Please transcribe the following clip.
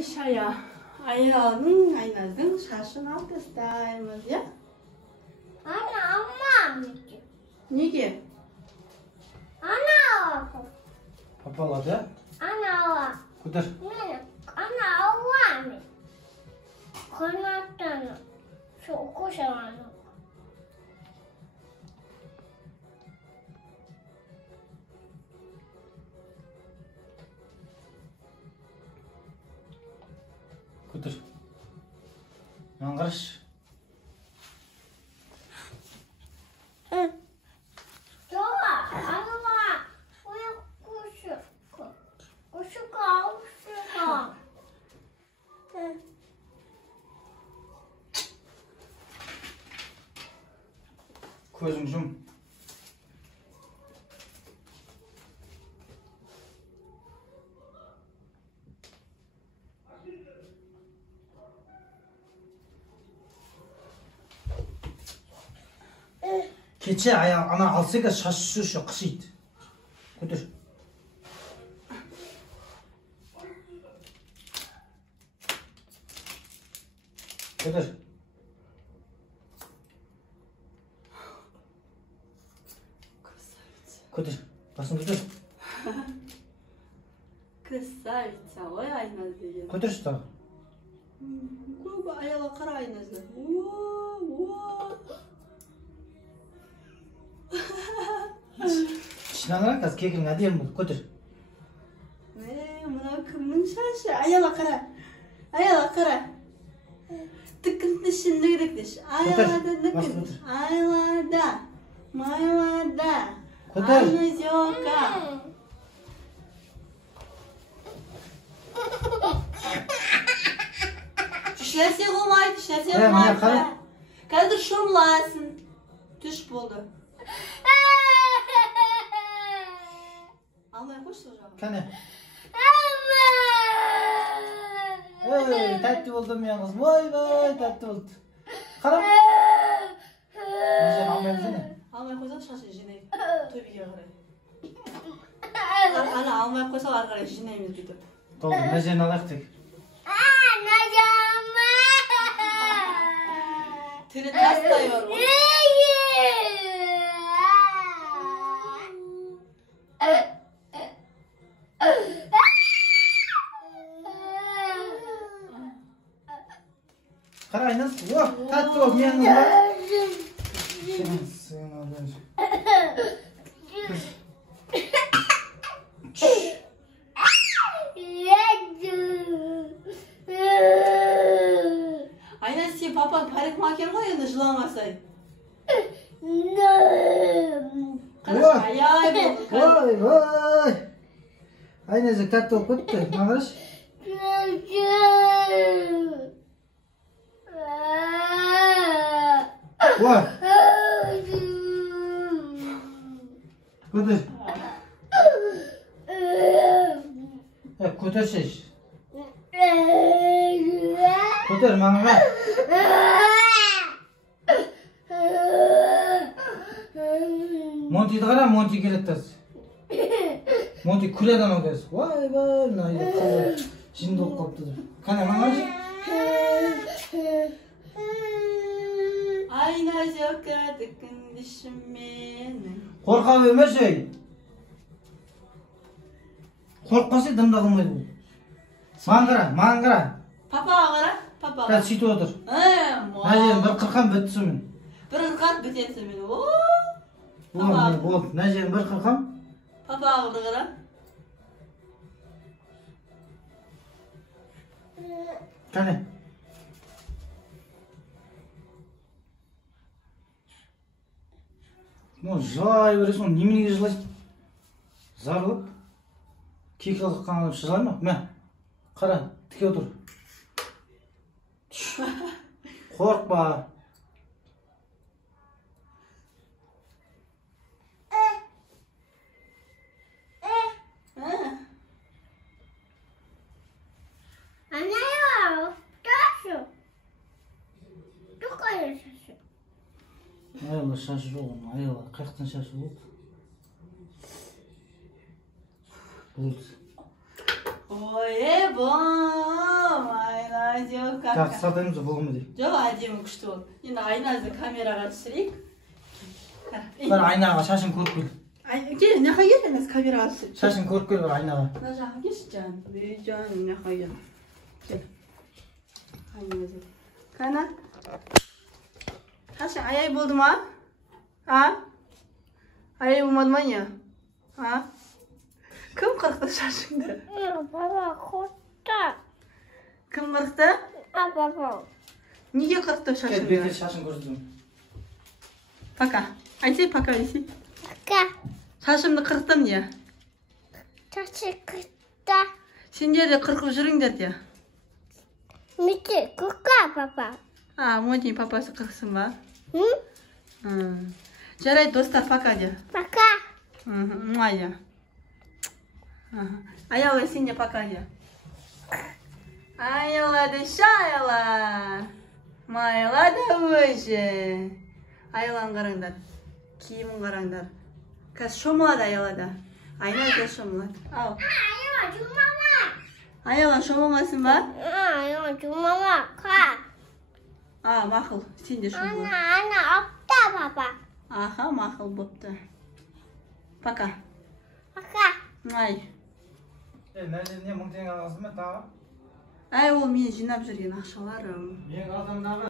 Ayşe'ye ayağının aynasının şaşını alıp isteyimiz ya. Ana amma. Niye? Ana. Papaladı. Ana. Kudur. Ana avami. Kanattanı. Şu koşamanı. Kudur. Yangırış. Doğa. Ana. Uyan kuşu. Kuşu kavuştu. Gözüm yum. Keçe ayağı ana alsaydı şaşı şu kışıydı. Kudur. Kudur. Kudur. Basın kudur. Красавица, ой aynası деген. Kudur işte. Көп аяла қара aynası. Şınanırak az kekin adiyem bu. Kudur. Mına kımның şaşı. Ayala қара. Ayala қара. Tıkıntı şimdi gerektir. Ayalada tıkıntı. Ayalada. Maylada. Kudur. Aynası yok ha. Düşlese olmaydı, düşlese He, olmaydı. mana qara. Қазір шомласын. Түш болды. Алмай қойшы сол жағын. Kane. Ey, tatlı oldum yalnız. Vay vay tatlı oldu. Karam. Nece almayalım ne? Алмай қойсаң шашын жинайық. Төбеге қарай. Ана алмай қойсаң ары қарай жинаймыз бүйтіп. Doldu. Nece alaktık. Тілі тастай бар ғой. Karayınız. Oh, tatlı oldu yalnız bak. Sığın alır. Aynen sen papan parikmaker ғой енді жыламасай. Қараш, аяй болды. Vay vay. Aynı tatlı oldu. Kutu. Mağarış. Vay. Kutu. Kutu şiş. Kutu mağara. Monty'yi qara, Monty kelettas. Monty kuledan odas. Vay vay, nayda qaldı. Şimdi olub qoptu. Qana mağara. Ayna жоқ tıkındışım benim. Qorqab emas ey. Qorqqansa dımda qilmaydi bu. Mangara. Papaға қара, papaға. Qaz сөйтіп отыр. Najер bir qirqam bitsin. Bir qirqat bitesi meni. Bo'ldi. Najер bir qirqam. Papaға қылды қара. Qani. Ну, жылай бересің, неменеге жылайсың? Зарылып, кекілік қанып жылай ма? Мә, қара, тіке отыр. Қорқпа. Ayollar şaşı жоқ оның, ayollar қаяқтан шашы болды. Болды. Ой, бом! әдемі как. жақсы сатаймыз бұл дейді. Жоқ, әдемі күшті бол. Енді айназды камераға түсірейік. Бір айнаға шашын көріп кел. Кел, мына жаққа кел, емес камераға түсір. Шашын көріп кел бір айнаға. Мына жаққа келші жаным. Жаным, мына жаққа кел. Кел. Айназды. Қана. Шашың аяй болды ма? А? Аяй болмады ма не? А? Кім қырықты шашыңды? Баба, қотта. Кім қырықты? Баба. Неге қырықты Кел, шашыңды? бекер шашын көрсетемін. Пока. Айтсай, пока десей. Пока. Шашымды қырықтым не? Шашы қытта. Сендер де қырқып жүріңдер де. Мете, көка, папа. А, Модин папасы қырқсын ба? М? Жарайды, достар, пока де. Пока. Мая. Аяла, сен де пока де. Аялады шаяла. Майла да өзі. Аяланы қараңдар. Киімін қараңдар. Қазір шомылады аялада. Айна да шомылады. Ау. Аяла, жұмама. Аяла шомылмасын ба? Аяла, жұмама. Қа. А, мақұл. Сен де шомыл. Ана, апта, папа. Аха, мақұл бопты. Пока. Пока. Ай. Мына жеріне 1000 теңге аласың ба тағы? Әй, ол мен жинап жүрген ақшаларым. Мен адамдағы